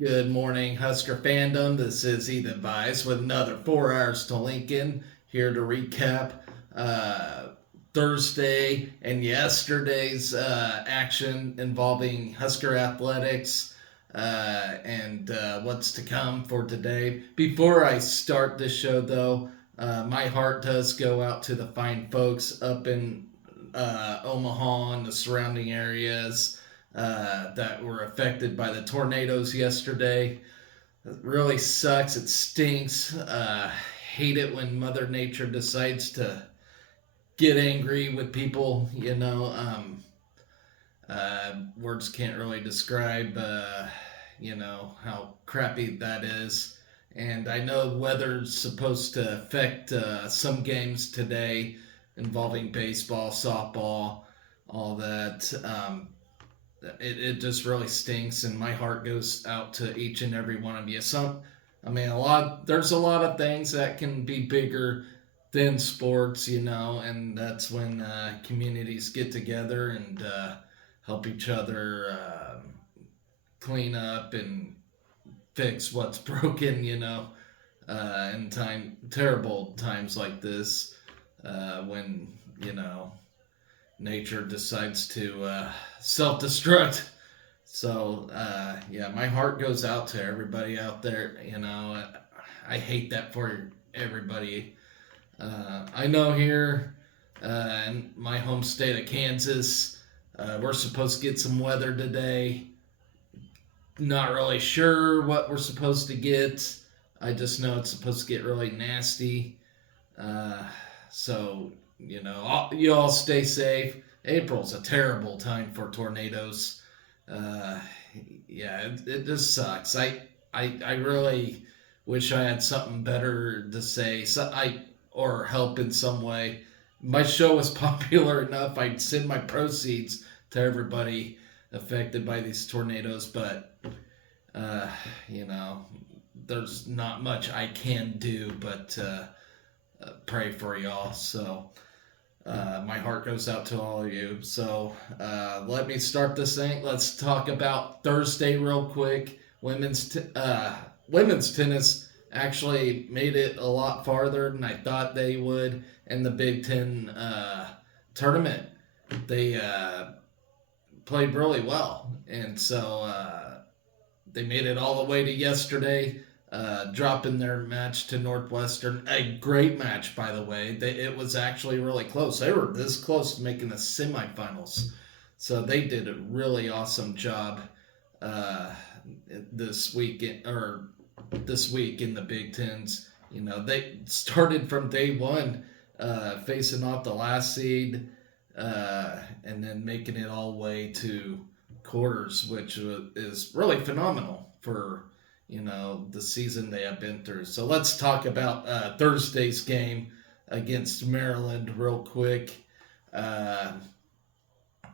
Good morning, Husker fandom. This is Ethan Vice with another 4 hours to Lincoln here to recap uh, Thursday and yesterday's action involving Husker athletics and what's to come for today. Before I start this show, though, my heart does go out to the fine folks up in Omaha and the surrounding areas that were affected by the tornadoes yesterday. It really sucks. It stinks. Hate it when Mother Nature decides to get angry with people. Words can't really describe, how crappy that is. And I know weather's supposed to affect some games today involving baseball, softball, all that. It just really stinks, and my heart goes out to each and every one of you. There's a lot of things that can be bigger than sports, and that's when communities get together and help each other clean up and fix what's broken, in terrible times like this, when nature decides to self destruct. So, yeah, my heart goes out to everybody out there. I hate that for everybody. I know here in my home state of Kansas, we're supposed to get some weather today. Not really sure what we're supposed to get. I just know it's supposed to get really nasty. So, you all stay safe. April's a terrible time for tornadoes. Uh, yeah, it just sucks. I really wish I had something better to say. Or help in some way. My show was popular enough. I'd send my proceeds to everybody affected by these tornadoes, but uh, you know, there's not much I can do but pray for y'all. So my heart goes out to all of you. So let me start this thing. Let's talk about Thursday real quick. Women's tennis actually made it a lot farther than I thought they would in the Big Ten tournament. They played really well, and so they made it all the way to yesterday, dropping their match to Northwestern. A great match, by the way. It was actually really close. They were this close to making the semifinals. So they did a really awesome job uh, this week this week in the Big Tens. They started from day one, facing off the last seed, and then making it all the way to quarters, which is really phenomenal for the season they have been through. So let's talk about Thursday's game against Maryland real quick. Uh,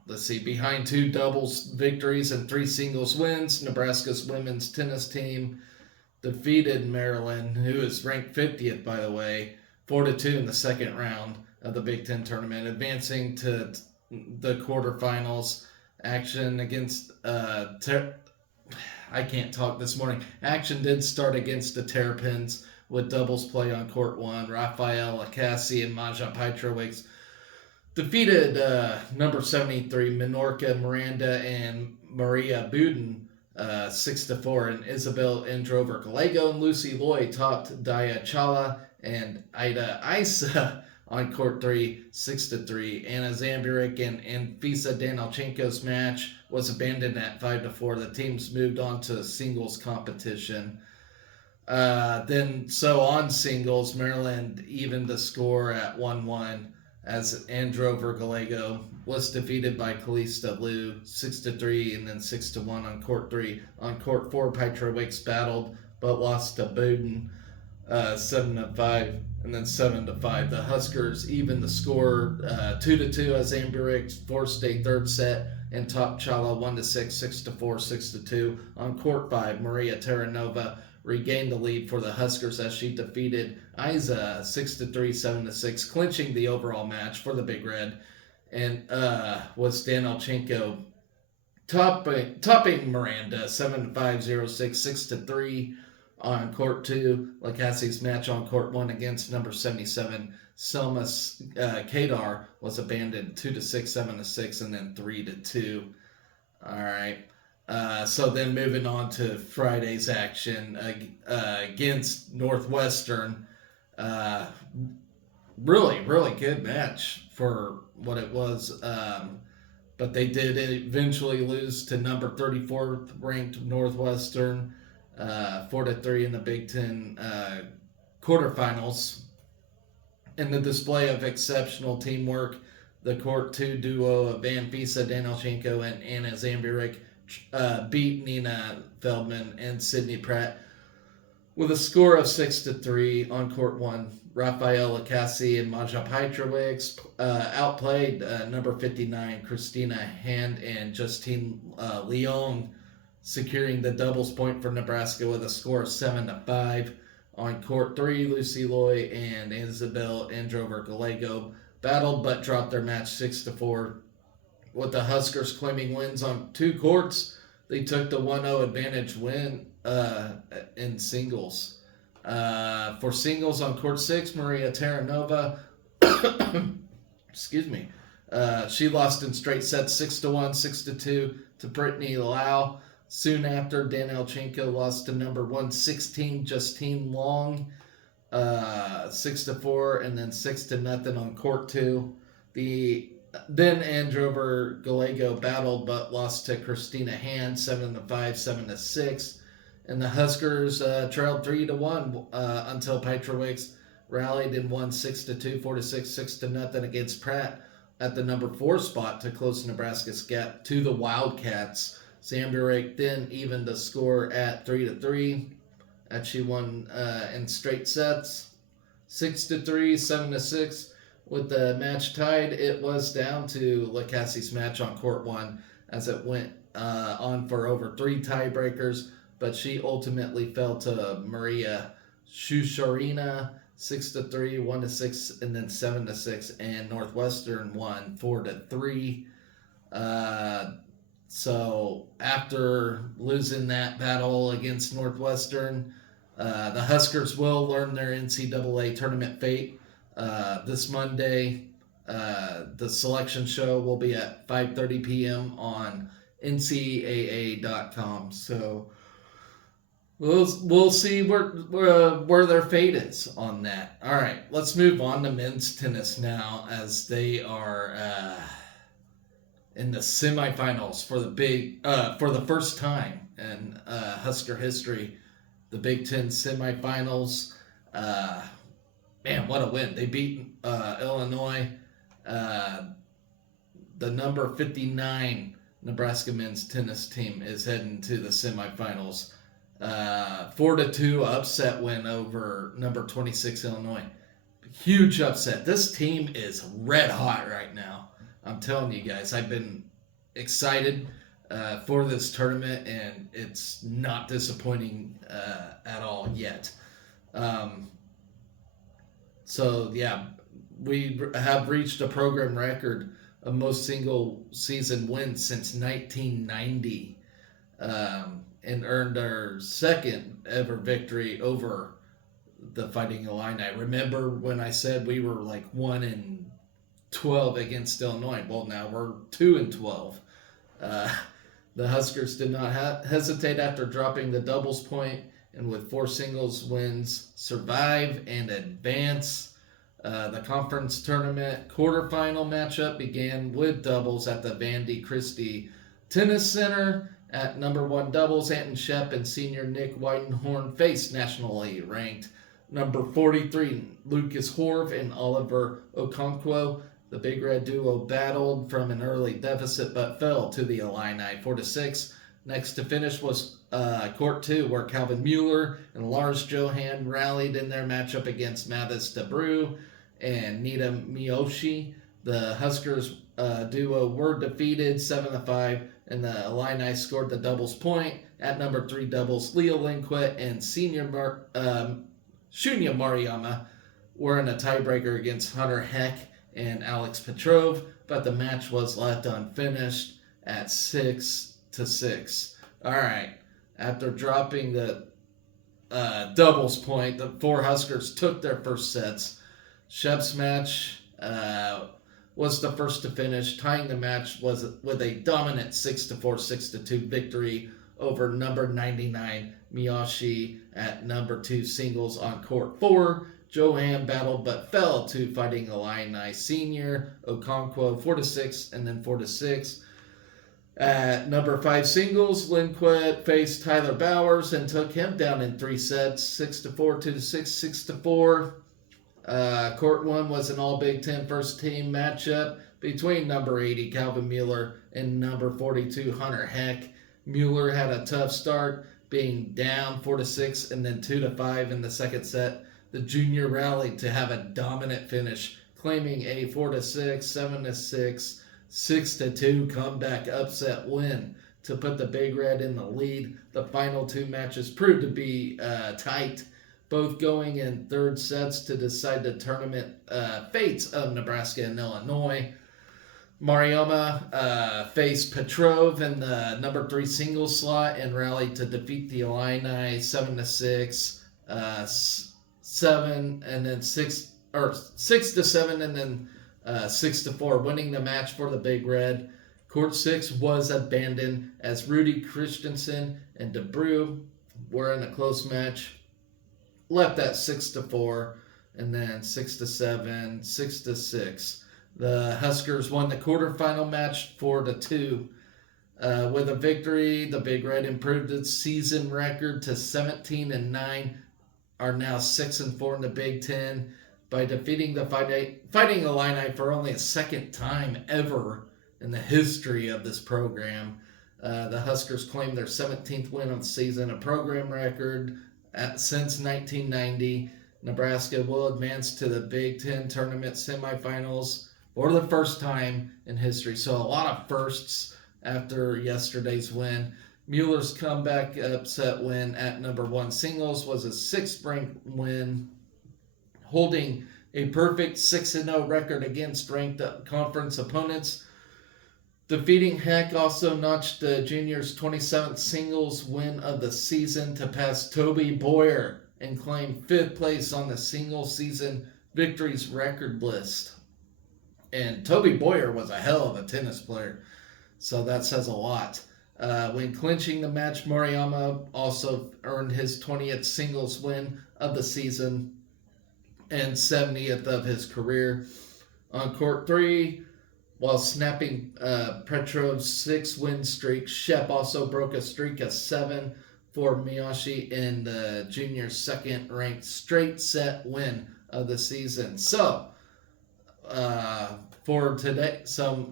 let's see, behind two doubles victories and three singles wins, Nebraska's women's tennis team defeated Maryland, who is ranked 50th, by the way, 4-2 in the second round of the Big Ten tournament, advancing to the quarterfinals. Action against I can't talk this morning. Action did start against the Terrapins with doubles play on court one. Rafael Lacassi and Maja Petrovic defeated number 73 Minorca Miranda and Maria Budin 6-4, and Isabel Androver Gallego and Lucy Loy topped Daya Chala and Ida Isa on court 3 6-3. Anna Zamburik and Anfisa Danilchenko's match was abandoned at 5-4. The teams moved on to singles competition. So on singles, Maryland evened the score at 1-1 as Androver Gallego was defeated by Kalista Liu 6-3 and then 6-1 on court 3. On court 4, Petrovic battled but lost to Bowden 7-5 and then 7-5. The Huskers evened the score 2-2 as Zamburik forced a third set and topped Chala 1-6, 6-4, 6-2. On court 5, Maria Terranova regained the lead for the Huskers as she defeated Isa 6-3, 7-6, clinching the overall match for the Big Red. And was Danilchenko topping Miranda 7-5, 0-6, 6-3 on court 2. Lacassie's match on court 1 against number 77 Selma Kadar was abandoned 2-6, 7-6, and then 3-2. All right. So then moving on to Friday's action against Northwestern. Really, really good match for what it was. But they did eventually lose to number 34th ranked Northwestern, 4-3 in the Big Ten quarterfinals. In the display of exceptional teamwork, the court 2 duo of Van Visa Danilchenko and Anna Zamburik beat Nina Feldman and Sydney Pratt with a score of 6-3 on court 1. Rafael Lacassie and Maja Petrovic outplayed number 59 Christina Hand and Justine Leong, securing the doubles point for Nebraska with a score of 7-5. On court 3, Lucy Loy and Isabel Androver Gallego battled but dropped their match 6-4. With the Huskers claiming wins on 2 courts, they took the 1-0 advantage win in singles. For singles on court 6, Maria Terranova, excuse me, she lost in straight sets 6-1, 6-2 to Brittany Lau. Soon after, Danilchenko lost to number 116 Justine Long, 6-4, and then 6-0 on court 2. Then Androver Gallego battled but lost to Christina Hand 7-5, 7-6. And the Huskers trailed 3-1 until Petrovic rallied and won 6-2, 4-6, 6-0 against Pratt at the number 4 spot to close Nebraska's gap to the Wildcats. Zamburik then evened the score at 3-3, as she won in straight sets, 6-3, 7-6. With the match tied, it was down to Lacassie's match on court 1 as it went on for over 3 tiebreakers, but she ultimately fell to Maria Shusharina 6-3, 1-6, and then 7-6, and Northwestern won 4-3. So after losing that battle against Northwestern, the Huskers will learn their NCAA tournament fate this Monday. The selection show will be at 5:30 p.m. on ncaa.com. So we'll see where their fate is on that. All right, let's move on to men's tennis now, as they are in the semifinals for the first time in Husker history. The Big Ten semifinals. Man, what a win! They beat Illinois. The number 59 Nebraska men's tennis team is heading to the semifinals. 4-2 upset win over number 26 Illinois. Huge upset. This team is red hot right now. I'm telling you guys, I've been excited for this tournament, and it's not disappointing at all yet. So, yeah, we have reached a program record of most single season wins since 1990, and earned our second ever victory over the Fighting Illini. Remember when I said we were like 1-12 against Illinois? Well, now we're 2-12. The Huskers did not hesitate after dropping the doubles point, and with 4 singles wins, survive and advance. The conference tournament quarterfinal matchup began with doubles at the Vandy Christie Tennis Center. At number 1 doubles, Anton Shep and senior Nick Weidenhorn faced nationally ranked number 43 Lucas Horv and Oliver Okonkwo. The Big Red duo battled from an early deficit but fell to the Illini 4-6. Next to finish was court 2, where Calvin Mueller and Lars Johan rallied in their matchup against Mathis DeBrew and Nita Miyoshi. The Huskers duo were defeated 7-5, and the Illini scored the doubles point. At number 3 doubles, Leo Lindquist and senior Shunya Mariyama were in a tiebreaker against Hunter Heck and Alex Petrov, but the match was left unfinished at 6 8-6. All right. After dropping the doubles point, the four Huskers took their first sets. Shep's match was the first to finish. Tying the match was with a dominant 6-4, 6-2 victory over number 99 Miyoshi at number 2 singles on court 4. Johan battled but fell to Fighting Illini Senior Okonkwo 4-6 and then 4-6. At number 5 singles, Lindquist faced Tyler Bowers and took him down in 3 sets, 6-4, 2-6, 6-4. Court 1 was an all Big Ten first team matchup between number 80 Calvin Mueller and number 42 Hunter Heck. Mueller had a tough start, being down 4-6 and then 2-5 in the second set. The junior rallied to have a dominant finish, claiming a 4-6, 7-6, 6-2 comeback upset win to put the Big Red in the lead. The final 2 matches proved to be tight, both going in third sets to decide the tournament fates of Nebraska and Illinois. Mariama faced Petrov in the number 3 singles slot and rallied to defeat the Illini 7-6, 7 and then 6 or 6-7 and then 6-4, winning the match for the Big Red. Court 6 was abandoned as Rudy Christensen and DeBrew were in a close match, left at 6-4 and then 6-7, 6-6. The Huskers won the quarterfinal match 4-2. With a victory, the Big Red improved its season record to 17-9, are now 6-4 in the Big Ten by defeating the Fighting Illini for only a second time ever in the history of this program. The Huskers claimed their 17th win of the season, a program record since 1990. Nebraska will advance to the Big Ten tournament semifinals for the first time in history. So a lot of firsts after yesterday's win. Mueller's comeback upset win at number 1 singles was a 6th-ranked win, holding a perfect 6-0 record against ranked conference opponents. Defeating Heck also notched the juniors' 27th singles win of the season to pass Toby Boyer and claim 5th place on the single season victories record list. And Toby Boyer was a hell of a tennis player, so that says a lot. When clinching the match, Moriyama also earned his 20th singles win of the season and 70th of his career. On court 3, while snapping Petrov's 6-win streak, Shep also broke a streak of 7 for Miyoshi in the junior's 2nd-ranked straight set win of the season. So, for today,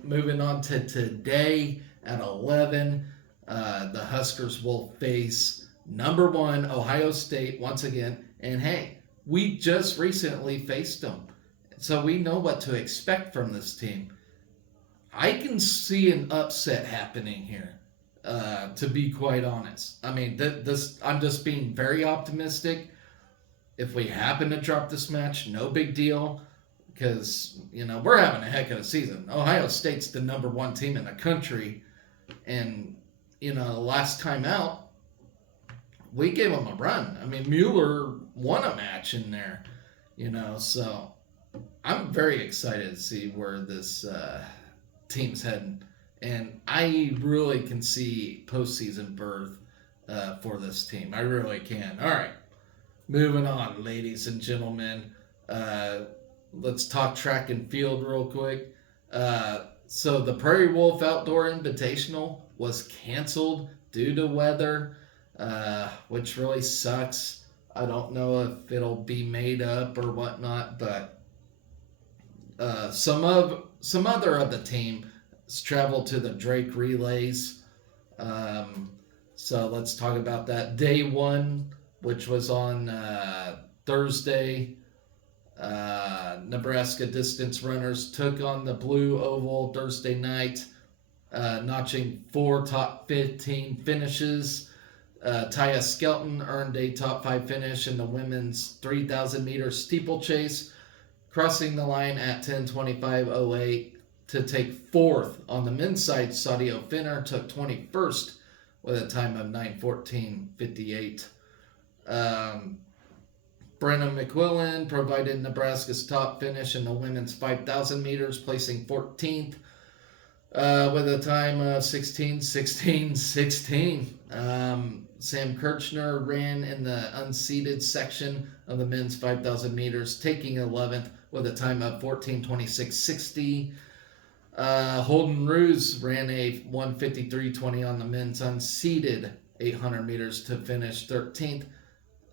moving on to today at 11, the Huskers will face number 1 Ohio State once again. And hey, we just recently faced them, so we know what to expect from this team. I can see an upset happening here, to be quite honest. I mean, I'm just being very optimistic. If we happen to drop this match, no big deal, because, we're having a heck of a season. Ohio State's the number 1 team in the country, and, last time out, we gave them a run. I mean, Mueller won a match in there, so I'm very excited to see where this team's heading. And I really can see postseason berth for this team. I really can. All right, moving on, ladies and gentlemen. Let's talk track and field real quick. So the Prairie Wolf Outdoor Invitational was canceled due to weather, which really sucks. I don't know if it'll be made up or whatnot, but some other of the team traveled to the Drake Relays. So let's talk about that. Day 1, which was on Thursday, Nebraska distance runners took on the Blue Oval Thursday night, notching 4 top 15 finishes. Taya Skelton earned a top 5 finish in the women's 3,000 meter steeplechase, crossing the line at 10:25:08. to take fourth. On the men's side, Saudio Finner took 21st with a time of 9:14.58. Brennan McQuillan provided Nebraska's top finish in the women's 5,000 meters, placing 14th with a time of 16:16.16. Sam Kirchner ran in the unseeded section of the men's 5,000 meters, taking 11th with a time of 14:26.60. Holden Roos ran a 1:53.20 on the men's unseeded 800 meters to finish 13th.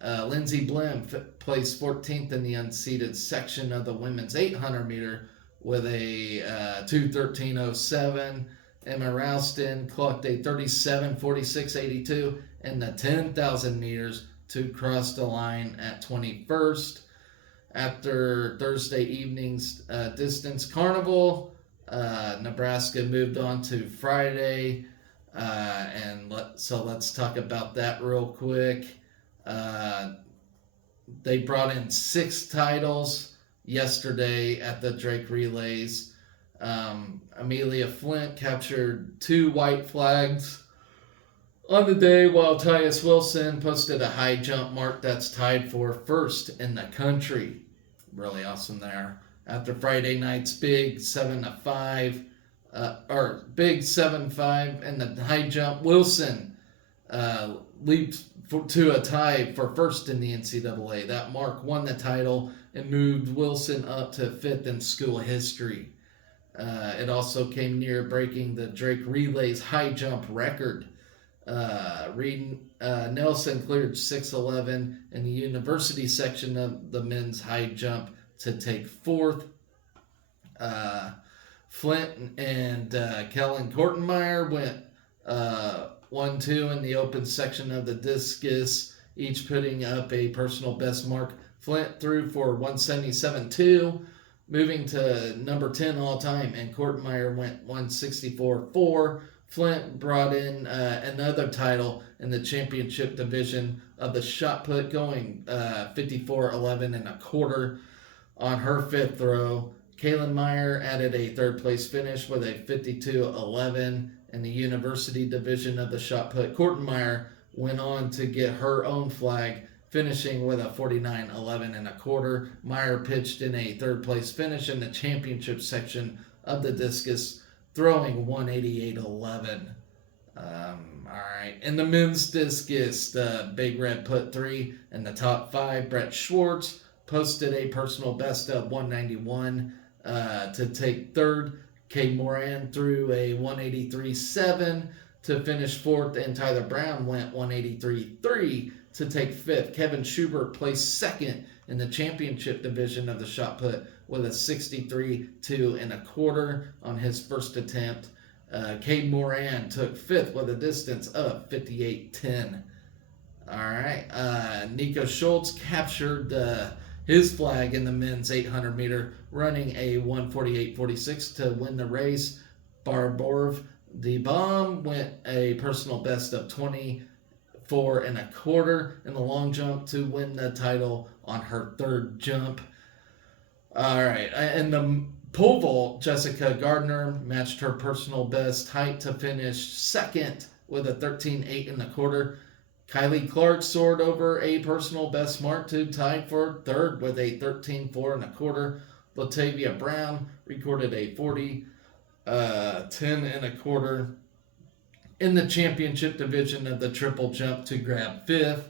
Lindsey Blim placed 14th in the unseeded section of the women's 800 meter with a 2:13.07. Emma Ralston clocked a 37:46.82 in the 10,000 meters to cross the line at 21st. After Thursday evening's distance carnival, Nebraska moved on to Friday, so let's talk about that real quick. They brought in 6 titles yesterday at the Drake Relays. Amelia Flint captured 2 white flags on the day, while Tyus Wilson posted a high jump mark that's tied for first in the country. Really awesome there. After Friday night's big 7-5 in the high jump, Wilson leaped to a tie for first in the NCAA. That mark won the title and moved Wilson up to 5th in school history. It also came near breaking the Drake Relays high jump record. Reed Nelson cleared 6:11 in the university section of the men's high jump to take 4th. Flint and Kellen Kortenmeyer went 1-2 in the open section of the discus, each putting up a personal best mark. Flint threw for 177.2, moving to number 10 all time, and Kortenmeyer went 164.4. Flint brought in another title in the championship division of the shot put, going 54.11 on her 5th throw. Kaylin Meyer added a 3rd place finish with a 52.11 in the university division of the shot put. Kortenmeyer went on to get her own flag, finishing with a 49.11 Meyer pitched in a 3rd place finish in the championship section of the discus, throwing 188.11. All right. In the men's discus, the Big Red put 3 in the top 5. Brett Schwartz posted a personal best of 191 to take 3rd. Cade Moran threw a 183.7 to finish 4th, and Tyler Brown went 183.3 to take 5th. Kevin Schubert placed 2nd in the championship division of the shot put with a 63.2 on his first attempt. Cade Moran took 5th with a distance of 58.10. All right. Nico Schultz captured his flag in the men's 800 meter, running a 1:48.46 to win the race. Barborv the Bomb went a personal best of 24.25 in the long jump to win the title on her 3rd jump. All right. In the pole vault, Jessica Gardner matched her personal best height to finish 2nd with a 13.825. Kylie Clark soared over a personal best mark to tie for 3rd with a 13.425. Latavia Brown recorded a 40.1025 in the championship division of the triple jump to grab 5th.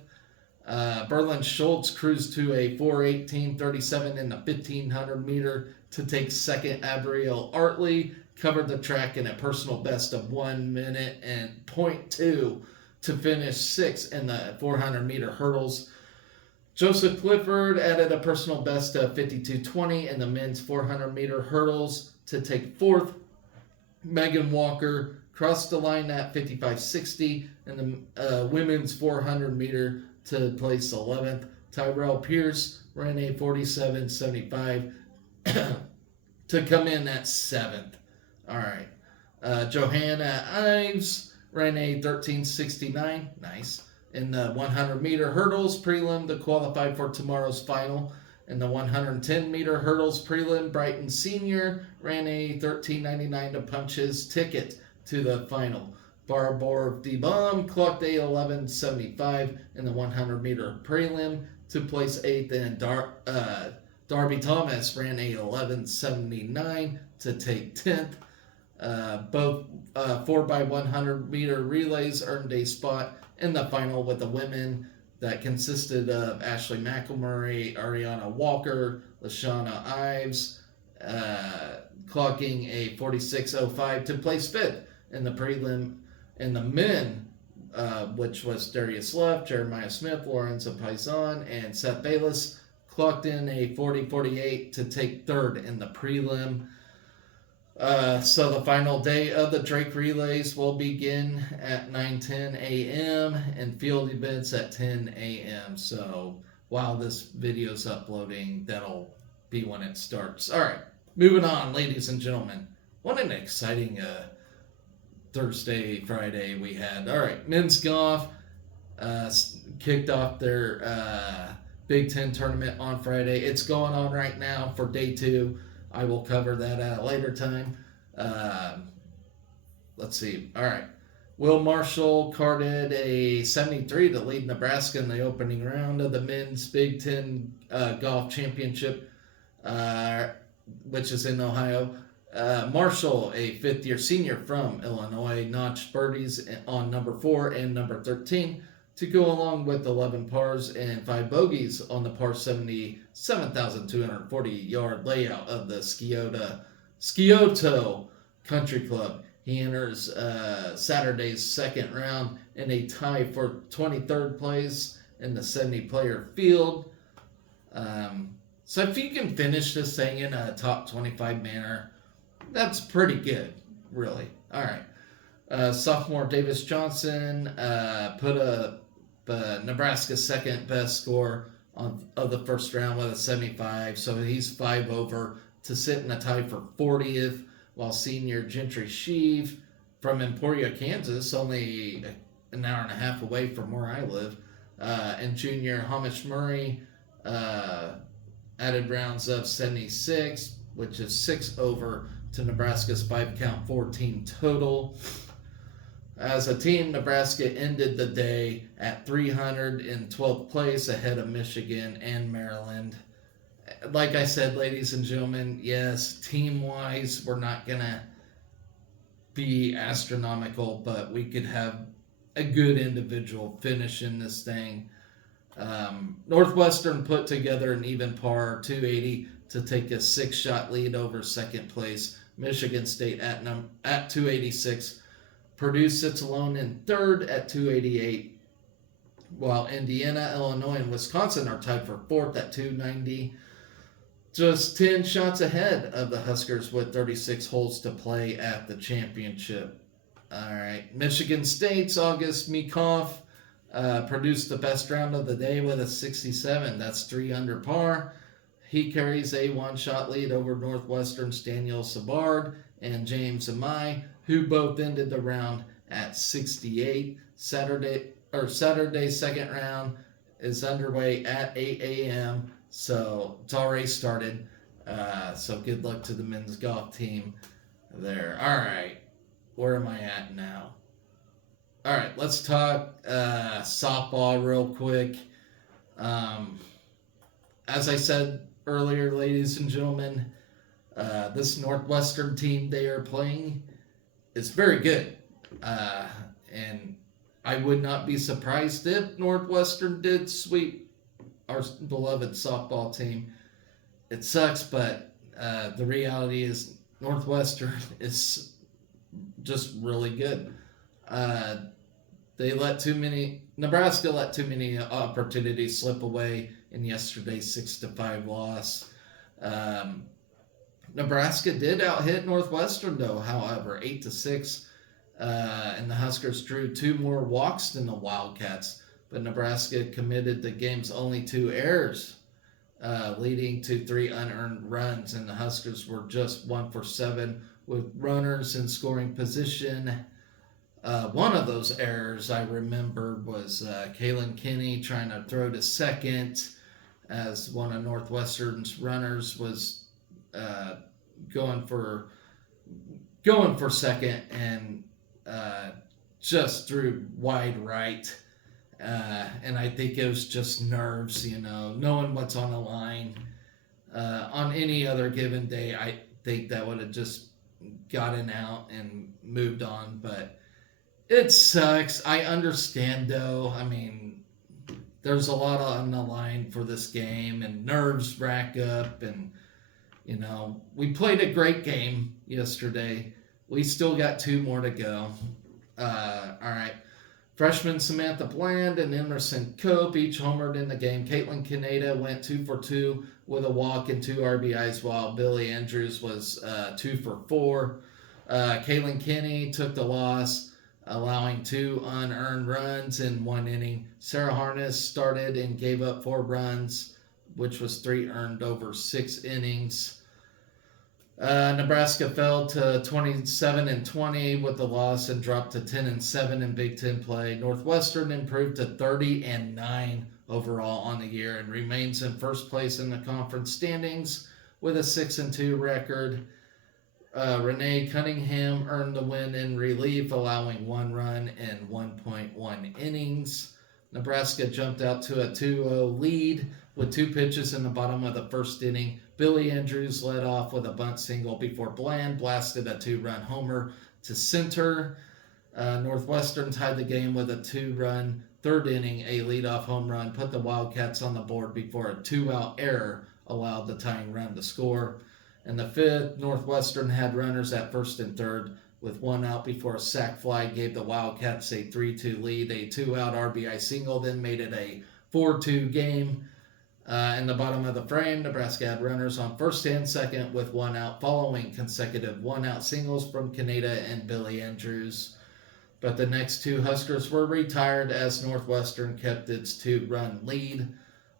Berlin Schultz cruised to a 4:18.37 in the 1,500 meter to take 2nd. Abrielle Artley covered the track in a personal best of 1 minute and 0.2 to finish 6th in the 400 meter hurdles. Joseph Clifford added a personal best of 52.20 in the men's 400 meter hurdles to take 4th. Megan Walker crossed the line at 55.60 in the women's 400 meter to place 11th. Tyrell Pierce ran a 47.75 to come in at 7th. All right. Johanna Ives ran a 13.69, nice, in the 100 meter hurdles prelim to qualify for tomorrow's final. In the 110-meter hurdles prelim, Brighton Sr. ran a 13.99 to punch his ticket to the final. Barbor DeBom clocked a 11.75 in the 100-meter prelim to place 8th, and Darby Thomas ran a 11.79 to take 10th. Both 4x100-meter relays earned a spot in the final with the women that consisted of Ashley McElmurray, Ariana Walker, Lashana Ives, clocking a 46.05 to place 5th in the prelim. In the men, which was Darius Love, Jeremiah Smith, Lorenzo Paisan, and Seth Bayless, clocked in a 40.48 to take 3rd in the prelim. So the final day of the Drake relays will begin at 9:10 a.m. and field events at 10 a.m. So while this video's uploading, that'll be when it starts. All right, moving on, ladies and gentlemen. What an exciting Thursday, Friday we had. All right, men's golf kicked off their Big Ten tournament on Friday. It's going on right now for day 2. I will cover that at a later time. Let's see. All right. Will Marshall carded a 73 to lead Nebraska in the opening round of the men's Big Ten golf championship, which is in Ohio. Marshall, a fifth-year senior from Illinois, notched birdies on number 4 and number 13 to go along with 11 pars and 5 bogeys on the par 70, 7,240-yard layout of the Scioto Country Club. He enters Saturday's second round in a tie for 23rd place in the 70-player field. So if you can finish this thing in a top 25 manner, that's pretty good, really. All right. Sophomore Davis Johnson put up Nebraska's second best score of the first round with a 75, so he's 5 over to sit in a tie for 40th, while senior Gentry Sheave from Emporia, Kansas, only an hour and a half away from where I live, and junior Hamish Murray added rounds of 76, which is 6 over to Nebraska's 5-count 14 total. As a team, Nebraska ended the day at 312th place ahead of Michigan and Maryland. Like I said, ladies and gentlemen, yes, team-wise, we're not going to be astronomical, but we could have a good individual finish in this thing. Northwestern put together an even par 280 to take a 6-shot lead over second place Michigan State at 286. Purdue sits alone in third at 288, while Indiana, Illinois, and Wisconsin are tied for fourth at 290. Just 10 shots ahead of the Huskers with 36 holes to play at the championship. All right, Michigan State's August Meekhoff produced the best round of the day with a 67. That's 3 under par. He carries a 1-shot lead over Northwestern's Daniel Sabard and James Amai, who both ended the round at 68. Saturday's second round is underway at 8 a.m., so it's already started. So good luck to the men's golf team there. All right, where am I at now? All right, let's talk softball real quick. As I said earlier, ladies and gentlemen, this Northwestern team they are playing is very good. And I would not be surprised if Northwestern did sweep our beloved softball team. It sucks, but the reality is Northwestern is just really good. Nebraska let too many opportunities slip away in yesterday's 6-5 loss. Nebraska did out-hit Northwestern, though, however, 8-6, and the Huskers drew 2 more walks than the Wildcats, but Nebraska committed the game's only 2 errors, leading to 3 unearned runs, and the Huskers were just 1 for 7 with runners in scoring position. One of those errors I remember was Kalen Kinney trying to throw to second. as one of Northwestern's runners was uh, going for second and uh, just threw wide right. And I think it was just nerves, knowing what's on the line. On any other given day, I think that would have just gotten out and moved on. But it sucks. I understand, though. I mean, there's a lot on the line for this game, and nerves rack up. And, we played a great game yesterday. We still got two more to go. All right. Freshman Samantha Bland and Emerson Cope each homered in the game. Caitlin Caneda went 2 for 2 with a walk and 2 RBIs, while Billy Andrews was 2 for 4. Caitlin Kinney took the loss, allowing 2 unearned runs in 1 inning. Sarah Harness started and gave up 4 runs, which was 3 earned over 6 innings. Nebraska fell to 27-20 with the loss and dropped to 10-7 in Big Ten play. Northwestern improved to 30-9 overall on the year and remains in first place in the conference standings with a 6-2 record. Renee Cunningham earned the win in relief, allowing 1 run in 1.1 innings. Nebraska jumped out to a 2-0 lead with 2 pitches in the bottom of the first inning. Billy Andrews led off with a bunt single before Bland blasted a 2-run homer to center. Northwestern tied the game with a 2-run third inning. A leadoff home run put the Wildcats on the board before a 2-out error allowed the tying run to score. In the 5th, Northwestern had runners at first and third with 1 out before a sac fly gave the Wildcats a 3-2 lead. A 2-out RBI single then made it a 4-2 game. In the bottom of the frame, Nebraska had runners on first and second with 1 out following consecutive 1-out singles from Caneda and Billy Andrews. But the next 2 Huskers were retired as Northwestern kept its 2-run lead.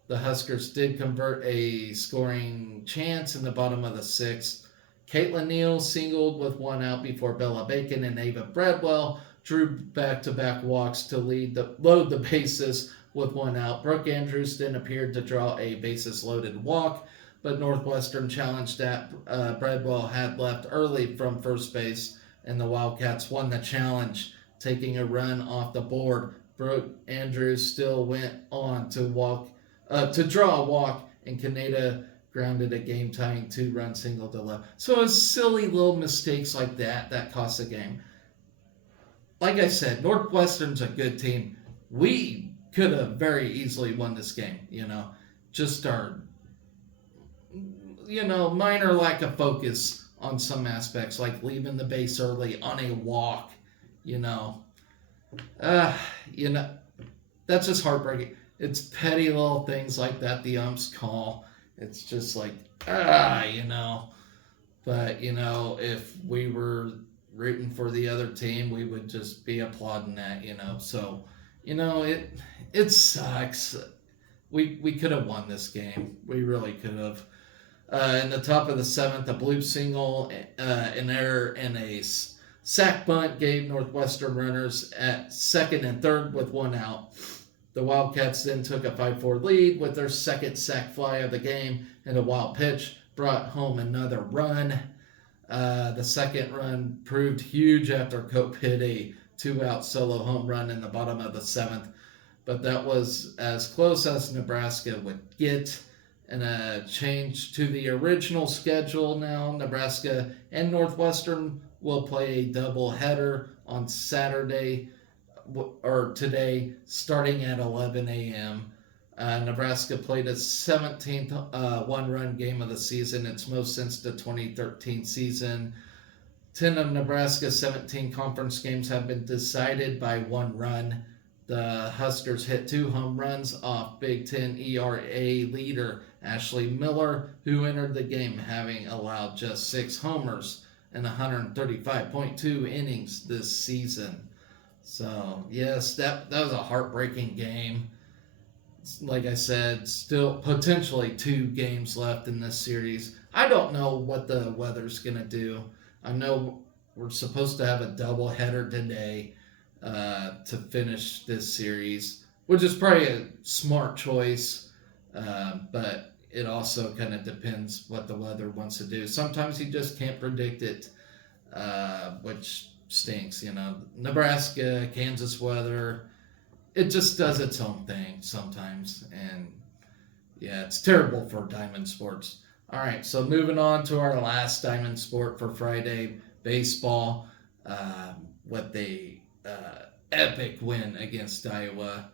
The Huskers did convert a scoring chance in the bottom of the 6th. Caitlin Neal singled with 1 out before Bella Bacon and Ava Bradwell drew back-to-back walks to load the bases with 1 out. Brooke Andrews then appeared to draw a bases-loaded walk, but Northwestern challenged that Bradwell had left early from first base, and the Wildcats won the challenge, taking a run off the board. Brooke Andrews still went on to draw a walk, and Caneda grounded a game-tying 2-run single to left. So it was silly little mistakes like that cost the game. Like I said, Northwestern's a good team. We could have very easily won this game, just our, minor lack of focus on some aspects, like leaving the base early on a walk, that's just heartbreaking. It's petty little things like that the umps call. It's just like, But, if we were rooting for the other team, we would just be applauding that, So, it sucks. We could have won this game. We really could have. In the top of the 7th, a bloop single, an error, and a sac bunt gave Northwestern runners at second and third with 1 out. The Wildcats then took a 5-4 lead with their second sac fly of the game, and a wild pitch brought home another run. The second run proved huge after Cope hit a 2-out solo home run in the bottom of the 7th, but that was as close as Nebraska would get. And a change to the original schedule now, Nebraska and Northwestern will play a doubleheader on Saturday, or today, starting at 11 a.m. Nebraska played its 17th one-run game of the season, its most since the 2013 season. 10 of Nebraska's 17 conference games have been decided by 1 run. The Huskers hit 2 home runs off Big Ten ERA leader Ashley Miller, who entered the game having allowed just 6 homers in 135.2 innings this season. So, yes, that was a heartbreaking game. Like I said, still potentially 2 games left in this series. I don't know what the weather's going to do. I know we're supposed to have a doubleheader today to finish this series, which is probably a smart choice. But it also kind of depends what the weather wants to do. Sometimes you just can't predict it, which stinks. Nebraska, Kansas weather, it just does its own thing sometimes. And yeah, it's terrible for diamond sports. All right, so moving on to our last diamond sport for Friday, baseball. With the epic win against Iowa.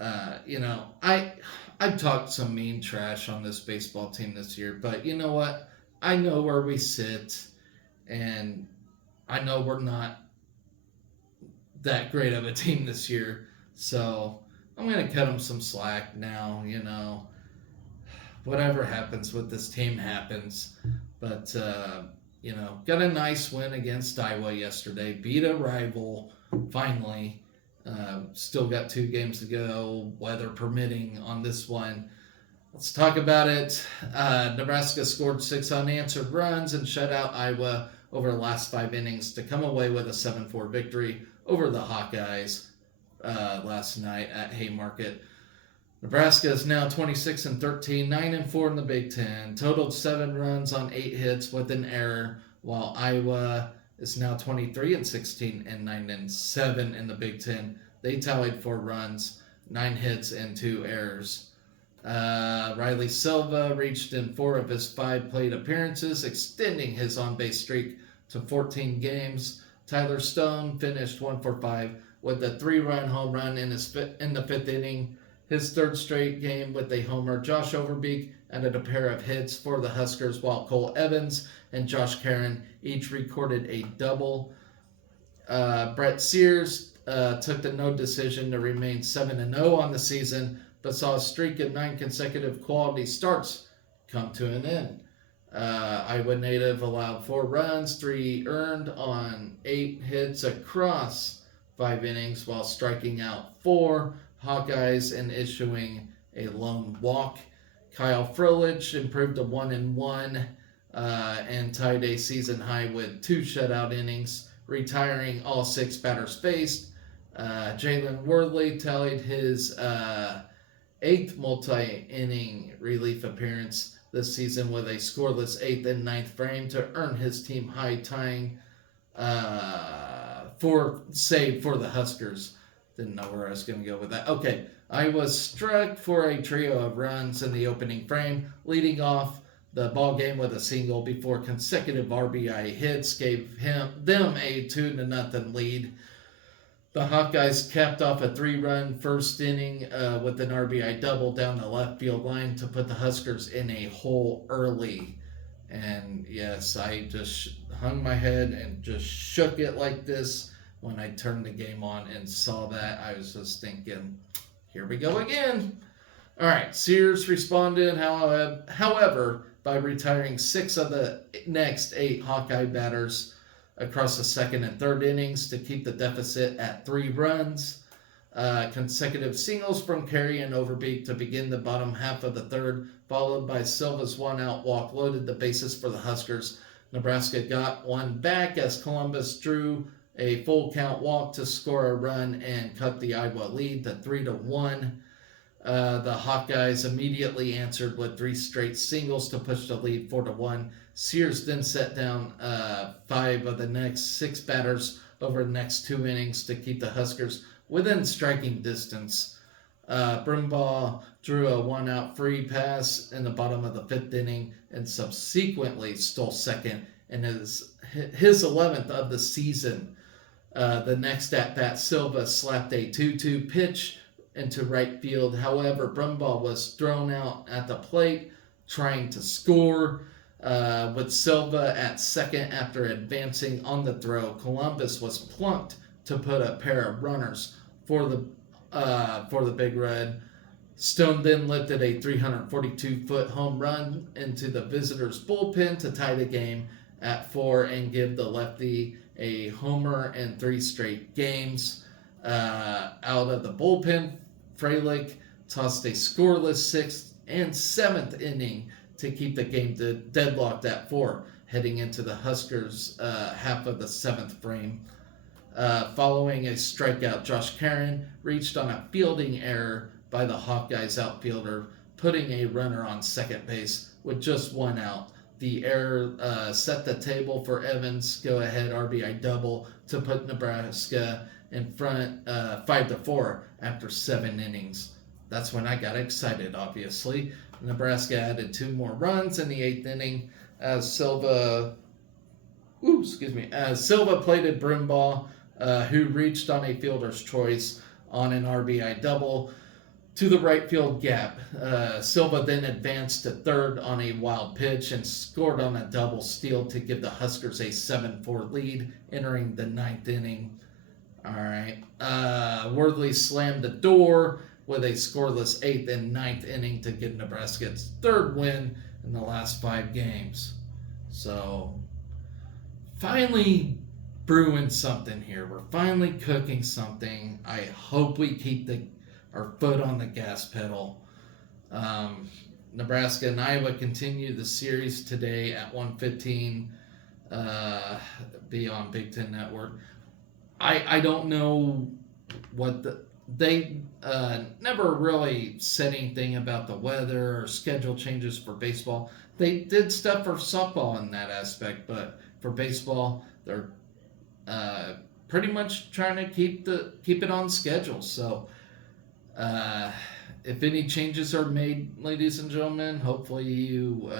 I've talked some mean trash on this baseball team this year, but you know what? I know where we sit, and I know we're not that great of a team this year. So I'm going to cut them some slack now. Whatever happens with this team happens. But, got a nice win against Iowa yesterday. Beat a rival, finally. Still got 2 games to go, weather permitting on this one. Let's talk about it. Nebraska scored 6 unanswered runs and shut out Iowa over the last 5 innings to come away with a 7-4 victory over the Hawkeyes last night at Haymarket. Nebraska is now 26-13, 9-4 in the Big Ten, totaled 7 runs on 8 hits with an error, while Iowa is now 23-16 and 9-7 in the Big Ten. They tallied 4 runs, 9 hits, and 2 errors. Riley Silva reached in 4 of his 5 plate appearances, extending his on-base streak to 14 games. Tyler Stone finished 1 for 5 with a 3-run home run in the 5th inning. His 3rd straight game with a homer. Josh Overbeek added a pair of hits for the Huskers, while Cole Evans and Josh Caron each recorded a double. Brett Sears took the no decision to remain 7-0 on the season, but saw a streak of 9 consecutive quality starts come to an end. Iowa native allowed 4 runs, 3 earned on 8 hits across 5 innings, while striking out 4 Hawkeyes and issuing a lone walk. Kyle Froelich improved to 1-1 and tied a season high with 2 shutout innings, retiring all 6 batters faced. Jalen Worley tallied his 8th multi-inning relief appearance this season with a scoreless 8th and 9th frame to earn his team high, tying for save for the Huskers. Didn't know where I was going to go with that. Okay, I was struck for a trio of runs in the opening frame, leading off the ball game with a single before consecutive RBI hits gave them a 2-0 lead. The Hawkeyes capped off a 3-run first inning with an RBI double down the left field line to put the Huskers in a hole early. And yes, I just hung my head and just shook it like this when I turned the game on and saw that. I was just thinking, here we go again. All right, Sears responded, however, by retiring 6 of the next 8 Hawkeye batters across the 2nd and 3rd innings to keep the deficit at 3 runs. Consecutive singles from Carey and Overbeek to begin the bottom half of the 3rd, followed by Silva's 1-out walk loaded the bases for the Huskers. Nebraska got one back as Columbus drew a full count walk to score a run and cut the Iowa lead to 3-1. The Hawkeyes immediately answered with 3 straight singles to push the lead 4-1. Sears then set down 5 of the next 6 batters over the next 2 innings to keep the Huskers within striking distance. Brumbaugh drew a 1-out free pass in the bottom of the 5th inning and subsequently stole second in his 11th of the season. The next at-bat, Silva slapped a 2-2 pitch into right field. However, Brumbaugh was thrown out at the plate trying to score. With Silva at second after advancing on the throw, Columbus was plunked to put a pair of runners for the Big Red. Stone then lifted a 342-foot home run into the visitors' bullpen to tie the game at 4 and give the lefty a homer in 3 straight games. Out of the bullpen, Freilich tossed a scoreless 6th and 7th inning to keep the game deadlocked at 4, heading into the Huskers' half of the 7th frame. Following a strikeout, Josh Caron reached on a fielding error by the Hawkeyes outfielder, putting a runner on second base with just one out. The error set the table for Evans' go-ahead RBI double to put Nebraska in front 5-4 after 7 innings. That's when I got excited, obviously. Nebraska added 2 more runs in the 8th inning as Silva plated Brimbaugh, who reached on a fielder's choice on an RBI double to the right field gap. Silva then advanced to third on a wild pitch and scored on a double steal to give the Huskers a 7-4 lead entering the 9th inning. All right. Worthley slammed the door with a scoreless 8th and 9th inning to give Nebraska its 3rd win in the last 5 games. So, finally brewing something here. We're finally cooking something. I hope we keep our foot on the gas pedal. Nebraska and Iowa continue the series today at 1:15. Be on Big Ten Network. I don't know what they never really said anything about the weather or schedule changes for baseball. They did stuff for softball in that aspect, but for baseball, they're pretty much trying to keep it on schedule. So, if any changes are made, ladies and gentlemen, hopefully you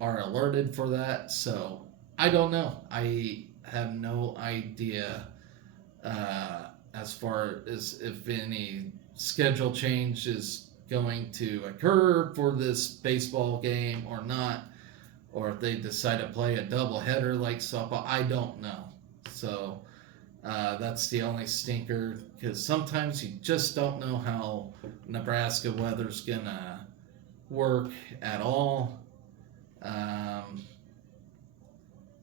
are alerted for that. So, I don't know. I have no idea as far as if any schedule change is going to occur for this baseball game or not, or if they decide to play a doubleheader like softball. I don't know. So that's the only stinker, because sometimes you just don't know how Nebraska weather's gonna work at all.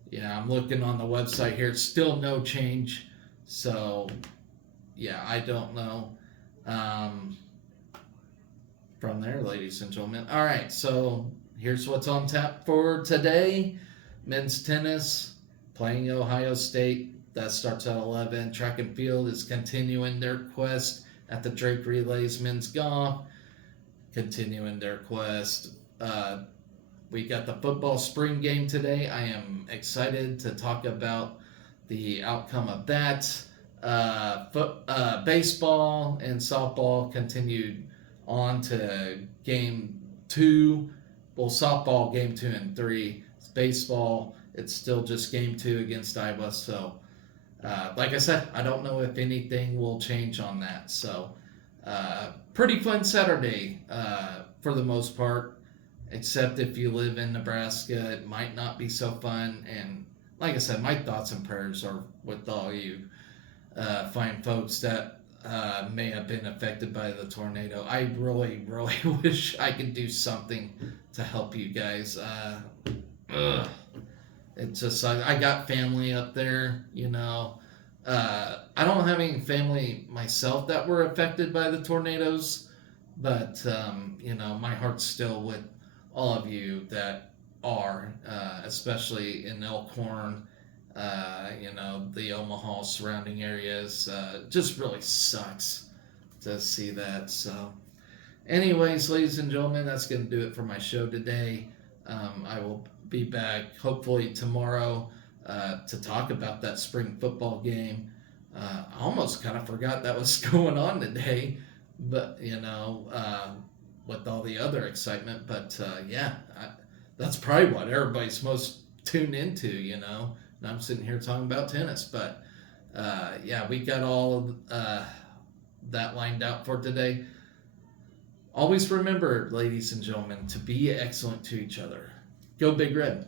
Yeah, I'm looking on the website here. It's still no change. So, yeah, I don't know. From there, ladies and gentlemen. All right, so here's what's on tap for today. Men's tennis playing Ohio State. That starts at 11. Track and field is continuing their quest at the Drake Relays. Men's golf continuing their quest. We got the football spring game today. I am excited to talk about the outcome of that. Baseball and softball continued on to game 2. Well, softball game 2 and 3. It's baseball, it's still just game 2 against Iowa. So, like I said, I don't know if anything will change on that. So, pretty fun Saturday for the most part. Except if you live in Nebraska, it might not be so fun. And like I said, my thoughts and prayers are with all you fine folks that may have been affected by the tornado. I really, really wish I could do something to help you guys. It's just, I got family up there, you know. I don't have any family myself that were affected by the tornadoes, but, you know, my heart's still with all of you that are, especially in Elkhorn, you know, the Omaha surrounding areas. Just really sucks to see that. So, anyways, ladies and gentlemen, that's going to do it for my show today. I will be back hopefully tomorrow to talk about that spring football game. I almost kind of forgot that was going on today, but, you know, with all the other excitement. But yeah, that's probably what everybody's most tuned into, you know. And I'm sitting here talking about tennis. But yeah, we got all of that lined out for today. Always remember, ladies and gentlemen, to be excellent to each other. Go Big Red.